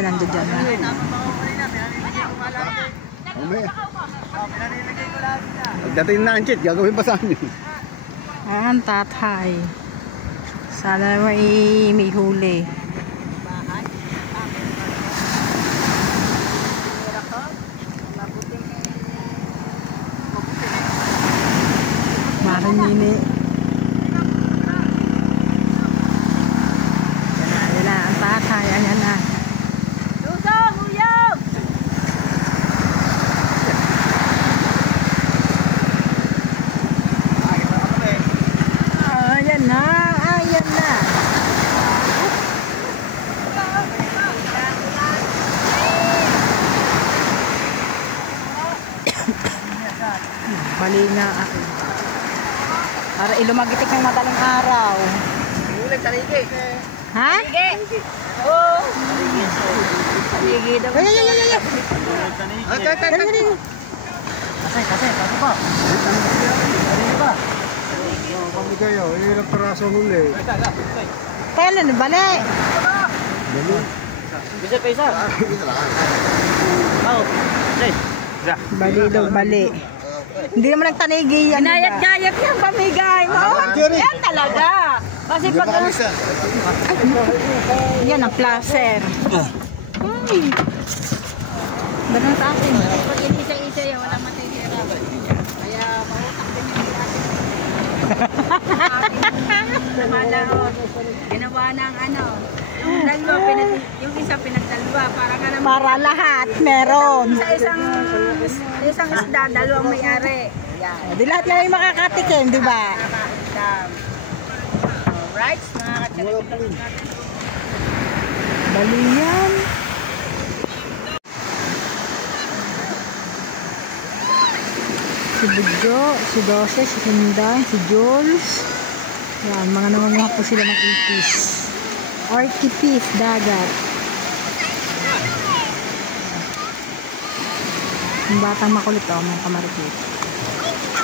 tatay nandiyan dyan. Pagdating na ang chit, gagawin pa sa amin. Ayan, tatay. Sana may huli. Marinini. Yan na ang tatay. Ayan na. Lusong, uyog! Ayan na. Ayan na. Mali nga ako. Para ilumagitik ng madaling araw. Ha? Oo! Tanigi daw. Ay, ay, ay, ay, ay. Kasi pa. Kami kayo, ilang peraso huli. Kailan bali? Bisa pa isa? Bali daw, bali. Hindi naman nagtanigi yan. Inayat-gayat yung pamigay mo. Yan talaga. Kasi pag... Yan ang placer. Ay. Ganun sa akin. Pag inisa-isa yan, wala matitira. Kaya mautak din yung ginawa ng ano. Yung dalawa, yung isa pinagdalwa. Para nga naman. Para lahat meron. Sa isang isda, dalawang may-ari. Yan. Di lahat na yung makakatikim, di ba? Alright, mga katsarap. Bali yan. Si Budjo, si Dose, si Sinday, si Jules. Yan, mga nangunguha po sila ng ipis. Orkipis, dagat. Yung batang makulit o, mga kamarikit.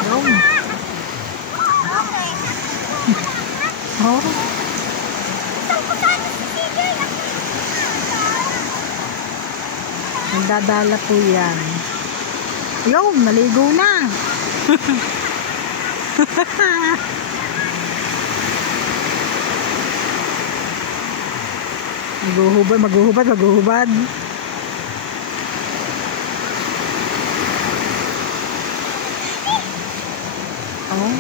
Yun. Oh. Nagdadala po yan. Yun, maligo na. Maghuhubad. Oh.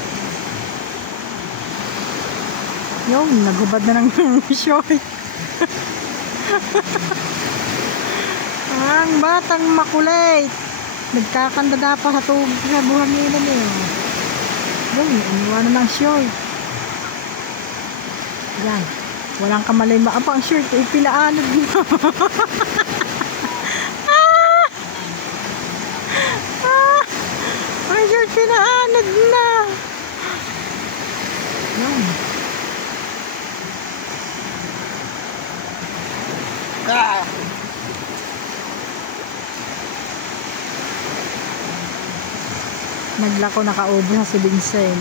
Yun, naghubad na ng short. Ang batang makulit. Nagkakandada pa sa tubig sa buhangin niya. Yun, iniwan na ng short. Yan. Walang kamalay maabang shirt. Pinaanod mo. Ang shirt pinaanod na. Yan. Naglako nakaubo sa si Vincent.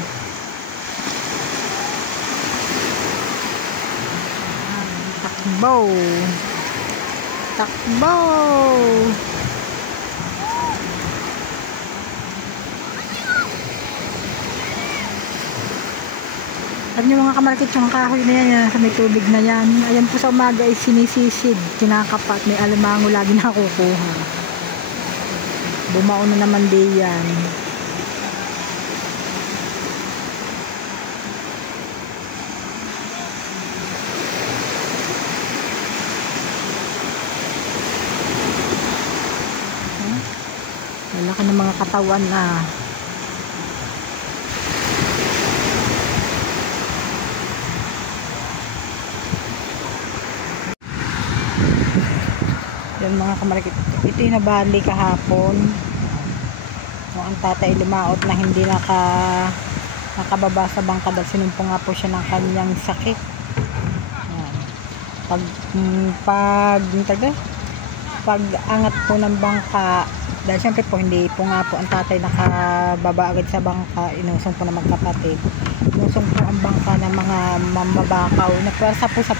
Takbo. Alam niyo mga kamarkit, yung kahoy na yan sa may tubig na yan. Ayan po sa umaga ay sinisisid, kinakapat, may alimango lagi nakukuha. Bumao na naman din yan. Malaki ng mga katawan na. Yan mga kamarikit. Ito yung nabali kahapon. Ang tatay lumaot na hindi nakababa sa bangka dahil sinumpong nga po siya ng kanyang sakit. Yan. Pag angat po ng bangka, dahil siyempre po hindi po nga po ang tatay nakababa agad sa bangka, inusong po na magkapatid. Inusong po ang bangka ng mga mamabakaw. Nagpwersa po sa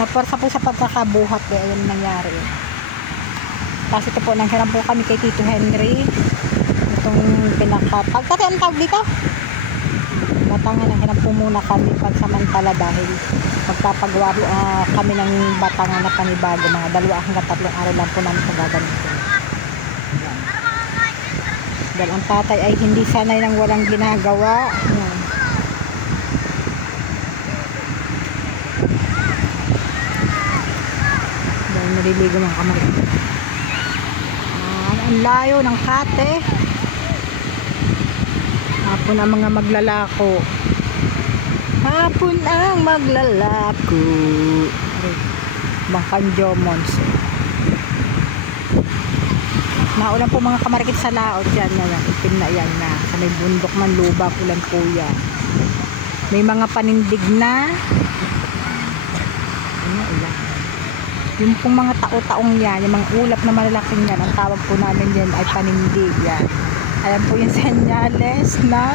Naporsa po sa pagkakabuhat eh, ayun nangyari. Kasi ito po, nanghiram po kami kay Tito Henry. Itong pagkati ang tawag dito? Batangan, nanghiram po muna kami pansamantala dahil magpapagawa kami ng batangan na panibago. Mga 2 hanggang 3 araw lang po namin ito gaganito. Dahil ang tatay ay hindi sanay ng walang ginagawa. Yan. Dahil naliligo ng kamay. Ang layo ng kate. Hapon ang mga maglalako. Hapon ang maglalako. Bangkan Jomons. Naulan po mga kamarikit sa laot yan. Itim na yan na. Sa may bundok man lubak, ulan po yan. May mga panindig na. Ulan. Yung pong mga tao-taong yan, yung mga ulap na malalaking yan, ang tawag po namin yan ay panindig yan. Ayan po yung senyales na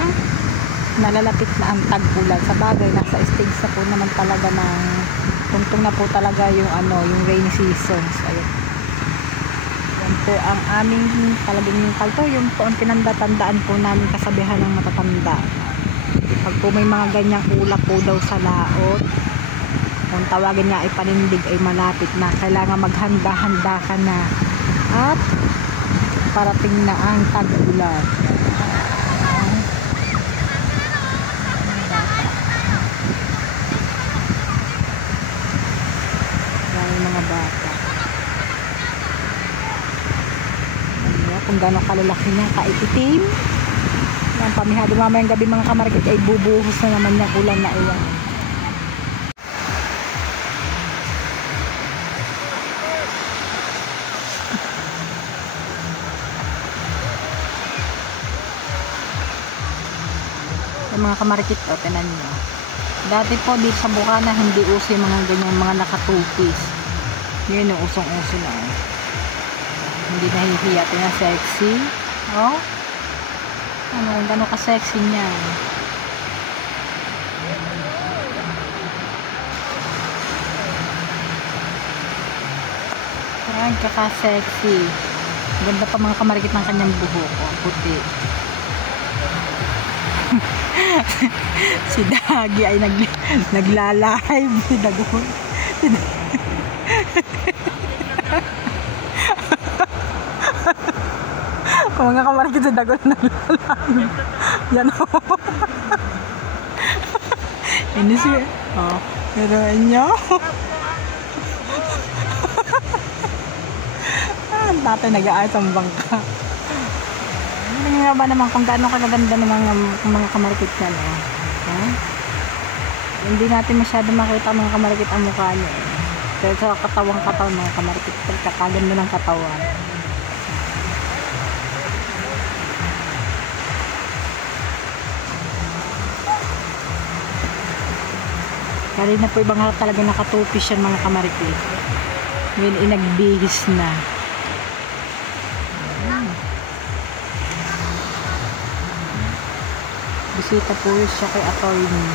nalalapit na ang tag-ulan. Sa bagay, nasa stage na po naman talaga ng tungtong na po talaga yung yung rainy seasons. Ayan. Yan po ang aming talagang yung kalto. Yung po ang tinanda-tandaan po namin kasabihan ng matatanda. Pag po may mga ganyang ulap po daw sa laot, kung tawagin nga ay panindig ay malapit na, kailangan maghanda-handa ka na at parating na ang tag-ulan. Dahil mga bata kung gano'ng kalalaki niya, kaititim ang pamihado mamayang gabi mga kamarikit ay bubuhos na naman yung ulan na iyan. Mga kamarikit, tinan nyo. Dati po dito sa Bukana hindi uso yung mga ganyang mga nakatupis. Yun yung usong-uso na. Hindi nahihiya. Tingnan, sexy. Oh, gano'n ka-sexy niya. Ayan, kaka-sexy. Ganda pa mga kamarikit ng kanyang buhok. Puti. Si Dagi ay naglalive. Si Dagon. Kung mga kamarikit si Dagon naglalive. Yan o. Ini siya. Oh, pero inyo. Ang tatay nag-aayos ang bangka. Hindi nga ba naman kung gaano kaganda ng mga kamarikit niya, no? Hindi natin masyado makita mga kamarikit ang mukha niya. Pero sa katawan mga kamarikit, kakaganda ng katawan. Kanina po ibang talaga nakatupis yan mga kamarikit. Ngayon inagbihis na. Bisita po siya kay attorney.